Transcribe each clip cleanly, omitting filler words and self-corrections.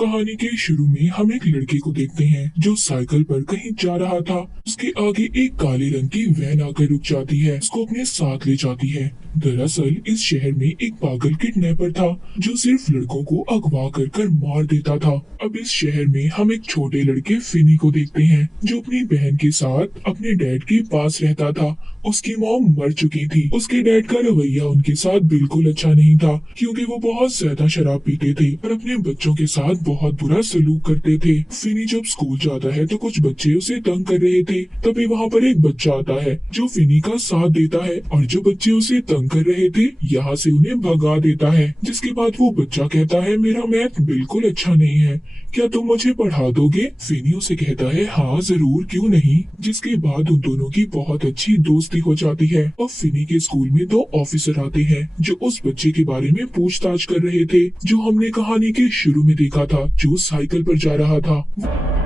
कहानी के शुरू में हम एक लड़के को देखते हैं जो साइकिल पर कहीं जा रहा था। उसके आगे एक काले रंग की वैन आकर रुक जाती है, उसको अपने साथ ले जाती है। दरअसल इस शहर में एक पागल किडनैपर था जो सिर्फ लड़कों को अगवा कर मार देता था। अब इस शहर में हम एक छोटे लड़के फिनी को देखते हैं जो अपनी बहन के साथ अपने डैड के पास रहता था। उसकी मॉम मर चुकी थी। उसके डैड का रवैया उनके साथ बिल्कुल अच्छा नहीं था क्योंकि वो बहुत ज्यादा शराब पीते थे और अपने बच्चों के साथ बहुत बुरा सलूक करते थे। फिनी जब स्कूल जाता है तो कुछ बच्चे उसे तंग कर रहे थे। तभी वहाँ पर एक बच्चा आता है जो फिनी का साथ देता है और जो बच्चे उसे तंग कर रहे थे यहाँ से उन्हें भगा देता है। जिसके बाद वो बच्चा कहता है मेरा मैथ बिल्कुल अच्छा नहीं है, क्या तुम मुझे पढ़ा दोगे? फिनी उसे कहता है हाँ जरूर, क्यों नहीं। जिसके बाद उन दोनों की बहुत अच्छी दोस्ती हो जाती है और फिनी के स्कूल में दो ऑफिसर आते हैं जो उस बच्चे के बारे में पूछताछ कर रहे थे जो हमने कहानी के शुरू में देखा था, जो साइकिल पर जा रहा था।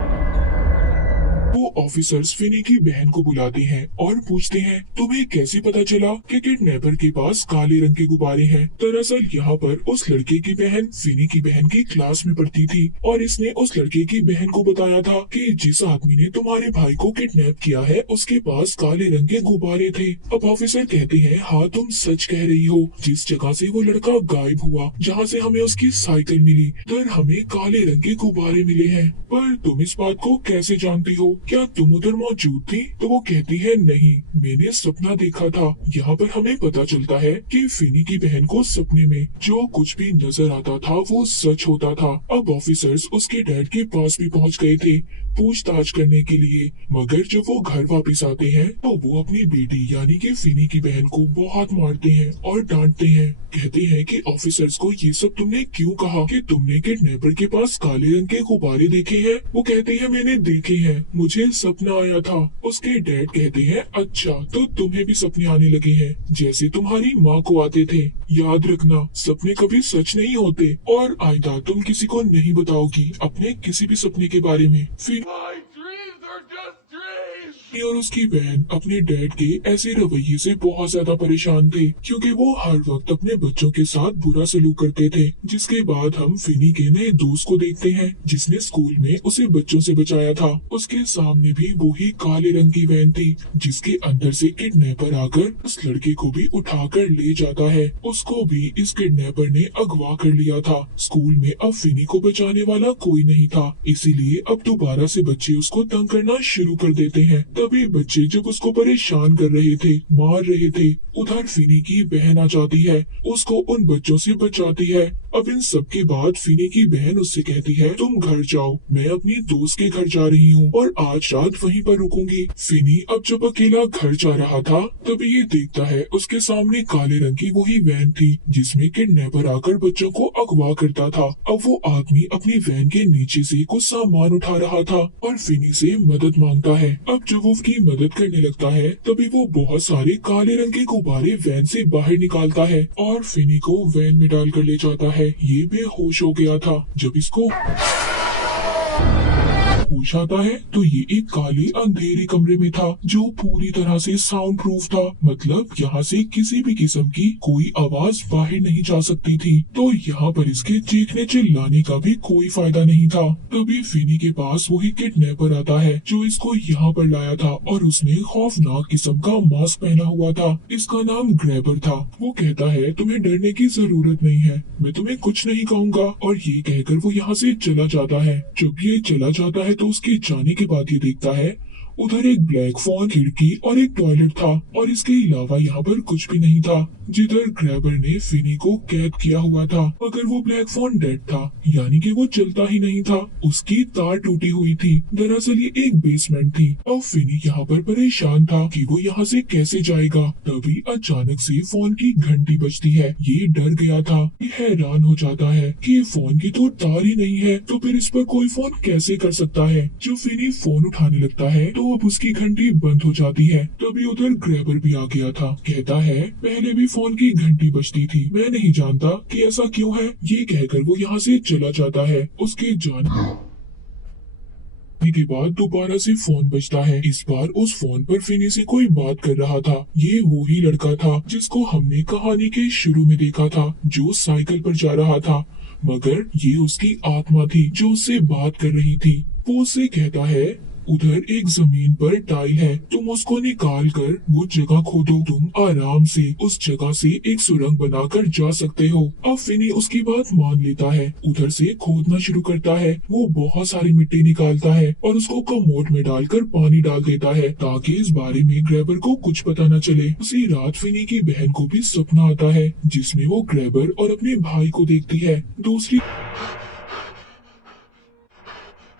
वो ऑफिसर्स फिनी की बहन को बुलाते हैं और पूछते हैं तुम्हें कैसे पता चला कि किडनैपर के पास काले रंग के गुब्बारे हैं। दरअसल यहाँ पर उस लड़के की बहन फिनी की बहन की क्लास में पढ़ती थी और इसने उस लड़के की बहन को बताया था कि जिस आदमी ने तुम्हारे भाई को किडनैप किया है उसके पास काले रंग के गुब्बारे थे। अब ऑफिसर कहते हैं हाँ तुम सच कह रही हो, जिस जगह से वो लड़का गायब हुआ, जहाँ से हमें उसकी साइकिल मिली, उधर हमें काले रंग के गुब्बारे मिले हैं। पर तुम इस बात को कैसे जानती हो? क्या तुम उधर मौजूद थी? तो वो कहती है नहीं, मैंने सपना देखा था। यहाँ पर हमें पता चलता है कि फिनी की बहन को सपने में जो कुछ भी नजर आता था वो सच होता था। अब ऑफिसर्स उसके डैड के पास भी पहुँच गए थे पूछताछ करने के लिए, मगर जब वो घर वापस आते हैं तो वो अपनी बेटी यानी कि फिनी की बहन को बहुत मारते हैं और डांटते हैं। कहते हैं कि ऑफिसर्स को ये सब तुमने क्यों कहा कि तुमने किडनैपर के पास काले रंग के गुब्बारे देखे हैं? वो कहते हैं मैंने देखे हैं, मुझे सपना आया था। उसके डैड कहते हैं अच्छा तो तुम्हें भी सपने आने लगे हैं जैसे तुम्हारी माँ को आते थे। याद रखना सपने कभी सच नहीं होते और आइंदा तुम किसी को नहीं बताओगी अपने किसी भी सपने के बारे में। फिर और उसकी बहन अपने डैड के ऐसे रवैये से बहुत ज्यादा परेशान थे क्योंकि वो हर वक्त अपने बच्चों के साथ बुरा सलूक करते थे। जिसके बाद हम फिनी के नए दोस्त को देखते हैं जिसने स्कूल में उसे बच्चों से बचाया था। उसके सामने भी वही काले रंग की वैन थी जिसके अंदर से किडनैपर आकर उस लड़के को भी उठाकर ले जाता है। उसको भी इस किडनैपर ने अगवा कर लिया था। स्कूल में अब फिनी को बचाने वाला कोई नहीं था, इसीलिए अब दोबारा से बच्चे उसको तंग करना शुरू कर देते हैं। तभी बच्चे जब उसको परेशान कर रहे थे, मार रहे थे, उधर फिनी की बहन आ जाती है, उसको उन बच्चों से बचाती है। अब इन सब के बाद फिनी की बहन उससे कहती है तुम घर जाओ, मैं अपनी दोस्त के घर जा रही हूँ और आज रात वहीं पर रुकूंगी। फिनी अब जब अकेला घर जा रहा था तभी ये देखता है उसके सामने काले रंग की वही वैन थी जिसमें किडनैपर आकर बच्चों को अगवा करता था। अब वो आदमी अपनी वैन के नीचे से कुछ सामान उठा रहा था और फिनी से मदद मांगता है। अब जब वो उसकी मदद करने लगता है तभी वो बहुत सारे काले रंग के गुब्बारे वैन से बाहर निकालता है और फिनी को वैन में डाल कर ले जाता है। ये बेहोश हो गया था। जब इसको होश आता है तो ये एक काले अंधेरे कमरे में था जो पूरी तरह से साउंड प्रूफ था, मतलब यहाँ से किसी भी किस्म की कोई आवाज बाहर नहीं जा सकती थी। तो यहाँ पर इसके चीखने चिल्लाने का भी कोई फायदा नहीं था। तभी फिनी के पास वही किडनैपर आता है जो इसको यहाँ पर लाया था और उसने खौफनाक किस्म का मास्क पहना हुआ था। इसका नाम ग्रैबर था। वो कहता है तुम्हें डरने की जरूरत नहीं है, मैं तुम्हें कुछ नहीं कहूँगा, और ये कहकर वो यहाँ से चला जाता है। जब ये चला जाता है तो उसके जाने के बाद ये देखता है उधर एक ब्लैक फोन, खिड़की और एक टॉयलेट था और इसके अलावा यहाँ पर कुछ भी नहीं था जिधर ग्रैबर ने फिनी को कैद किया हुआ था। मगर वो ब्लैक फोन डेड था, यानी कि वो चलता ही नहीं था, उसकी तार टूटी हुई थी। दरअसल ये एक बेसमेंट थी और फिनी यहाँ पर परेशान था कि वो यहाँ से कैसे जाएगा। तभी अचानक से फोन की घंटी बजती है। ये डर गया था, ये हैरान हो जाता है कि फोन की तो तार ही नहीं है तो फिर इस पर कोई फोन कैसे कर सकता है। जब फिनी फोन उठाने लगता है तो अब उसकी घंटी बंद हो जाती है। तभी उधर ग्रैबर भी आ गया था। कहता है पहले भी फोन की घंटी बजती थी, मैं नहीं जानता कि ऐसा क्यों है। ये कहकर वो यहाँ से चला जाता है। उसके जाने के बाद दोबारा से फोन बजता है। इस बार उस फोन पर फिनी से कोई बात कर रहा था। ये वो ही लड़का था जिसको हमने कहानी के शुरू में देखा था जो साइकिल पर जा रहा था। मगर ये उसकी आत्मा थी जो उससे बात कर रही थी। वो उससे कहता है, उधर एक जमीन पर टाइल है, तुम उसको निकाल कर वो जगह खोदो, तुम आराम से उस जगह से एक सुरंग बनाकर जा सकते हो। अब फिनी उसकी बात मान लेता है, उधर से खोदना शुरू करता है। वो बहुत सारी मिट्टी निकालता है और उसको कमोड में डालकर पानी डाल देता है ताकि इस बारे में ग्रैबर को कुछ पता न चले। उसी रात फिनी की बहन को भी सपना आता है जिसमें वो ग्रैबर और अपने भाई को देखती है। दूसरी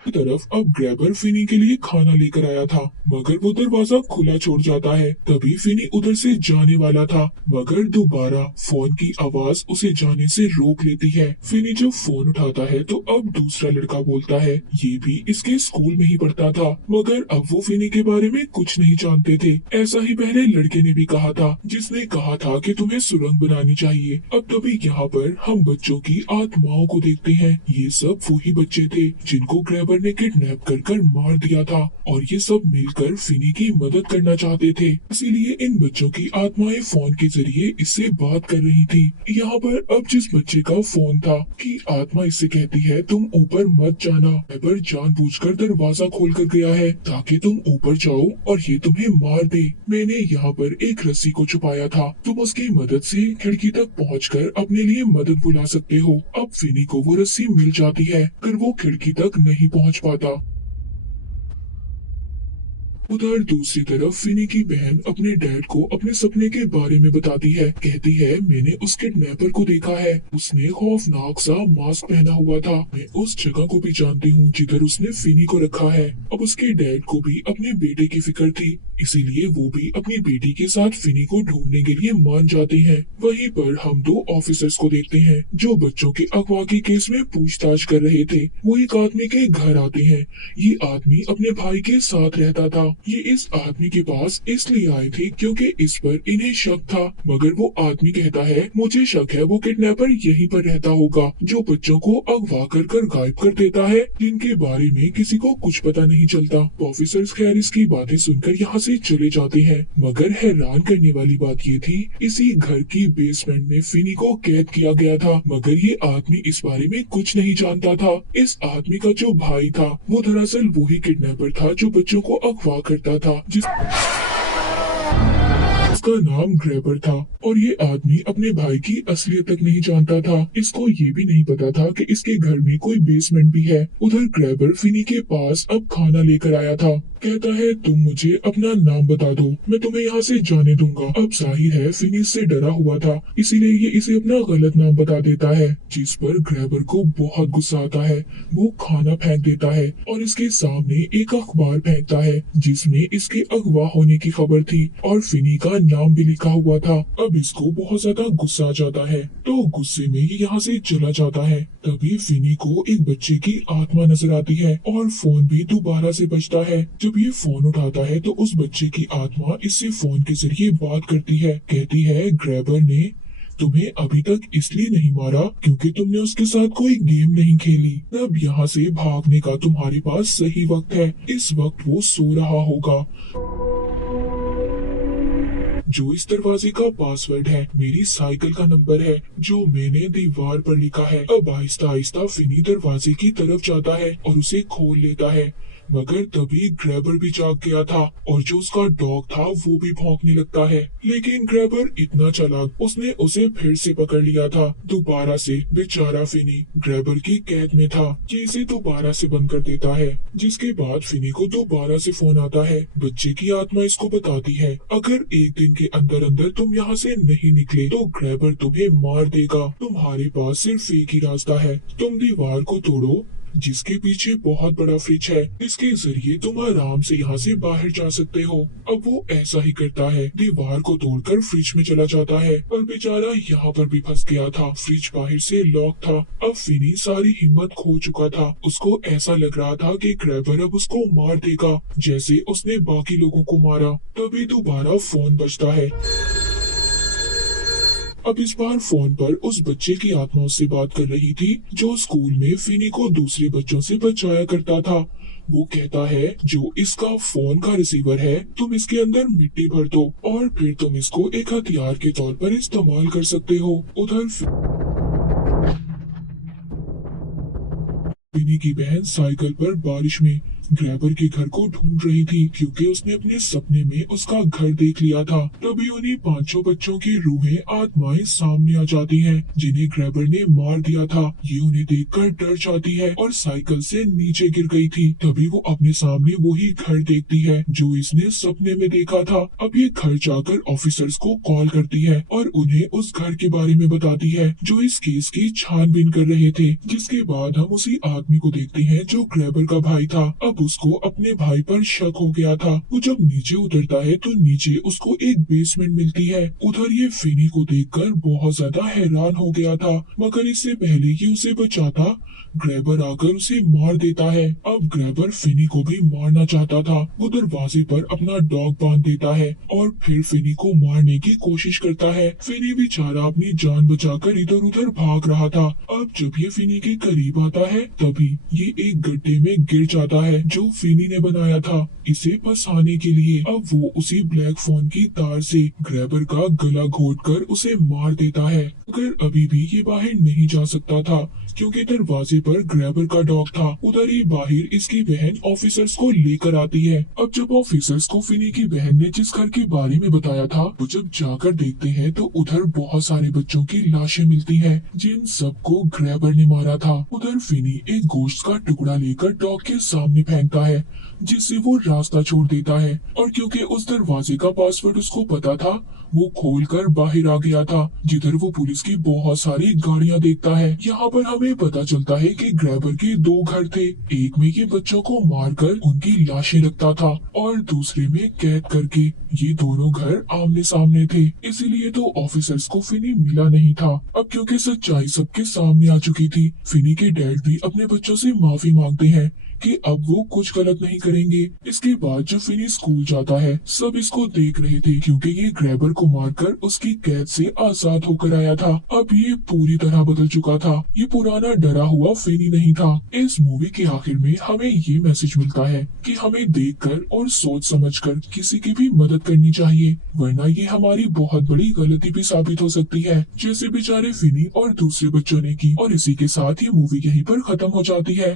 की तरफ अब ग्रैबर फिनी के लिए खाना लेकर आया था, मगर वो दरवाजा खुला छोड़ जाता है। तभी फिनी उधर से जाने वाला था, मगर दोबारा फोन की आवाज उसे जाने से रोक लेती है। फिनी जब फोन उठाता है तो अब दूसरा लड़का बोलता है, ये भी इसके स्कूल में ही पढ़ता था, मगर अब वो फिनी के बारे में कुछ नहीं जानते थे। ऐसा ही पहले लड़के ने भी कहा था, जिसने कहा था कि तुम्हें सुरंग बनानी चाहिए। अब तभी यहाँ पर हम बच्चों की आत्माओं को देखते हैं। ये सब वही बच्चे थे जिनको ग्रैबर ने किडनैप कर मार दिया था और ये सब मिलकर फिनी की मदद करना चाहते थे। इसीलिए इन बच्चों की आत्माएं फोन के जरिए इससे बात कर रही थी। यहाँ पर अब जिस बच्चे का फोन था कि आत्मा इससे कहती है, तुम ऊपर मत जाना। ग्रैबर जानबूझकर दरवाजा खोल कर गया है ताकि तुम ऊपर जाओ और ये तुम्हें मार दे। मैंने यहाँ पर एक रस्सी को छुपाया था, तुम उसकी मदद से खिड़की तक पहुँचकर अपने लिए मदद बुला सकते हो। अब फिनी को वो रस्सी मिल जाती है, पर वो खिड़की तक नहीं पहुँच पाता। उधर दूसरी तरफ फिनी की बहन अपने डैड को अपने सपने के बारे में बताती है। कहती है, मैंने उस किडनैपर को देखा है, उसने खौफनाक सा मास्क पहना हुआ था। मैं उस जगह को भी जानती हूँ जिधर उसने फिनी को रखा है। अब उसके डैड को भी अपने बेटे की फिक्र थी, इसीलिए वो भी अपनी बेटी के साथ फिनी को ढूंढने के लिए मान जाते हैं। वहीं पर हम दो ऑफिसर्स को देखते हैं जो बच्चों के अगवा के केस में पूछताछ कर रहे थे। वो एक आदमी के घर आते हैं। ये आदमी अपने भाई के साथ रहता था। ये इस आदमी के पास इसलिए आए थे क्योंकि इस पर इन्हें शक था, मगर वो आदमी कहता है, मुझे शक है वो किडनैपर यहीं पर रहता होगा जो बच्चों को अगवा कर गायब कर देता है, जिनके बारे में किसी को कुछ पता नहीं चलता। ऑफिसर्स खैर इसकी बातें सुनकर यहाँ से चले जाते हैं, मगर हैरान करने वाली बात ये थी, इसी घर की बेसमेंट में फिनी को कैद किया गया था, मगर ये आदमी इस बारे में कुछ नहीं जानता था। इस आदमी का जो भाई था वो दरअसल वही किडनैपर था जो बच्चों को अगवा करता था, जिसका नाम ग्रैबर था। और ये आदमी अपने भाई की असलियत तक नहीं जानता था। इसको ये भी नहीं पता था कि इसके घर में कोई बेसमेंट भी है। उधर ग्रैबर फिनी के पास अब खाना लेकर आया था। कहता है, तुम मुझे अपना नाम बता दो, मैं तुम्हें यहाँ से जाने दूंगा। अब जाहिर है फिनी से डरा हुआ था, इसीलिए ये इसे अपना गलत नाम बता देता है, जिस पर ग्रैबर को बहुत गुस्सा आता है। वो खाना फेंक देता है और इसके सामने एक अखबार फेंकता है जिसमें इसके अगवा होने की खबर थी और फिनी का नाम भी लिखा हुआ था। अब इसको बहुत ज्यादा गुस्सा आ जाता है, तो गुस्से में ये यहाँ से चला जाता है। तभी फिनी को एक बच्चे की आत्मा नजर आती है और फोन भी दोबारा से बजता है। जब ये फोन उठाता है तो उस बच्चे की आत्मा इससे फोन के जरिए बात करती है। कहती है, ग्रैबर ने तुम्हें अभी तक इसलिए नहीं मारा क्योंकि तुमने उसके साथ कोई गेम नहीं खेली। अब यहाँ से भागने का तुम्हारे पास सही वक्त है। इस वक्त वो सो रहा होगा। जो इस दरवाजे का पासवर्ड है मेरी साइकिल का नंबर है जो मैंने दीवार पर लिखा है। अब आहिस्ता आहिस्ता फिनी दरवाजे की तरफ जाता है और उसे खोल लेता है, मगर तभी ग्रैबर भी जाग गया था और जो उसका डॉग था वो भी भौंकने लगता है। लेकिन ग्रैबर इतना चालाक, उसने उसे फिर से पकड़ लिया था। दोबारा से बेचारा फिनी ग्रैबर की कैद में था। ये इसे दोबारा से बंद कर देता है, जिसके बाद फिनी को दोबारा से फोन आता है। बच्चे की आत्मा इसको बताती है, अगर एक दिन के अंदर अंदर तुम यहाँ से नहीं निकले तो ग्रैबर तुम्हें मार देगा। तुम्हारे पास सिर्फ एक ही रास्ता है, तुम दीवार को तोड़ो जिसके पीछे बहुत बड़ा फ्रिज है, इसके जरिए तुम आराम से यहाँ से बाहर जा सकते हो। अब वो ऐसा ही करता है, दीवार को तोड़कर फ्रिज में चला जाता है और बेचारा यहाँ पर भी फंस गया था। फ्रिज बाहर से लॉक था। अब फिनी सारी हिम्मत खो चुका था। उसको ऐसा लग रहा था कि ग्रैबर अब उसको मार देगा जैसे उसने बाकी लोगों को मारा। तभी दोबारा फोन बजता है। अब इस बार फोन पर उस बच्चे की आत्मा उससे बात कर रही थी जो स्कूल में फिनी को दूसरे बच्चों से बचाया करता था। वो कहता है, जो इसका फोन का रिसीवर है तुम इसके अंदर मिट्टी भर दो और फिर तुम इसको एक हथियार के तौर पर इस्तेमाल कर सकते हो। उधर फिनी की बहन साइकिल पर बारिश में ग्रैबर के घर को ढूंढ रही थी क्योंकि उसने अपने सपने में उसका घर देख लिया था। तभी उन्हीं 5 बच्चों की रूहें आत्माएं सामने आ जाती हैं जिन्हें ग्रैबर ने मार दिया था। ये उन्हें देखकर डर जाती है और साइकिल से नीचे गिर गई थी। तभी वो अपने सामने वही घर देखती है जो इसने सपने में देखा था। अब ये घर जाकर ऑफिसर्स को कॉल करती है और उन्हें उस घर के बारे में बताती है जो इस केस की छानबीन कर रहे थे। जिसके बाद हम उसी आदमी को देखते हैं जो ग्रैबर का भाई था। अब उसको अपने भाई पर शक हो गया था। वो जब नीचे उतरता है तो नीचे उसको एक बेसमेंट मिलती है। उधर ये फिनी को देखकर बहुत ज्यादा हैरान हो गया था, मगर इससे पहले कि उसे बचाता ग्रैबर आकर उसे मार देता है। अब ग्रैबर फिनी को भी मारना चाहता था। वो दरवाजे पर अपना डॉग बांध देता है और फिर फिनी को मारने की कोशिश करता है। फिनी बेचारा अपनी जान बचाकर इधर उधर भाग रहा था। अब जब ये फिनी के करीब आता है तभी ये एक गड्ढे में गिर जाता है जो फिनी ने बनाया था इसे फंसाने के लिए। अब वो उसी ब्लैक फोन की तार से ग्रैबर का गला घोटकर उसे मार देता है, मगर अभी भी ये बाहर नहीं जा सकता था क्योंकि दरवाजे पर ग्रैबर का डॉग था। उधर ही बाहर इसकी बहन ऑफिसर्स को लेकर आती है। अब जब ऑफिसर्स को फिनी की बहन ने जिस घर के बारे में बताया था वो जब जाकर देखते हैं तो उधर बहुत सारे बच्चों की लाशें मिलती हैं जिन सबको ग्रैबर ने मारा था। उधर फिनी एक गोश्त का टुकड़ा लेकर डॉग के सामने फेंकता है जिससे वो रास्ता छोड़ देता है और क्योंकि उस दरवाजे का पासवर्ड उसको पता था वो खोलकर बाहर आ गया था जिधर वो पुलिस की बहुत सारी गाड़ियां देखता है। यहाँ पर हमें पता चलता है कि ग्रैबर के 2 घर थे, एक में ये बच्चों को मारकर उनकी लाशें रखता था और दूसरे में कैद करके। ये दोनों घर आमने सामने थे, इसीलिए तो ऑफिसर्स को फिनी मिला नहीं था। अब क्योंकि सच्चाई सबके सामने आ चुकी थी, फिनी के डैड भी अपने बच्चों से माफी मांगते हैं कि अब वो कुछ गलत नहीं करेंगे। इसके बाद जब फिनी स्कूल जाता है सब इसको देख रहे थे क्योंकि ये ग्रैबर को मारकर उसकी कैद से आजाद होकर आया था। अब ये पूरी तरह बदल चुका था। ये पुराना डरा हुआ फिनी नहीं था। इस मूवी के आखिर में हमें ये मैसेज मिलता है कि हमें देखकर और सोच समझकर किसी की भी मदद करनी चाहिए, वरना ये हमारी बहुत बड़ी गलती भी साबित हो सकती है, जैसे बेचारे फिनी और दूसरे बच्चों ने की। और इसी के साथ ये मूवी यहीं पर खत्म हो जाती है।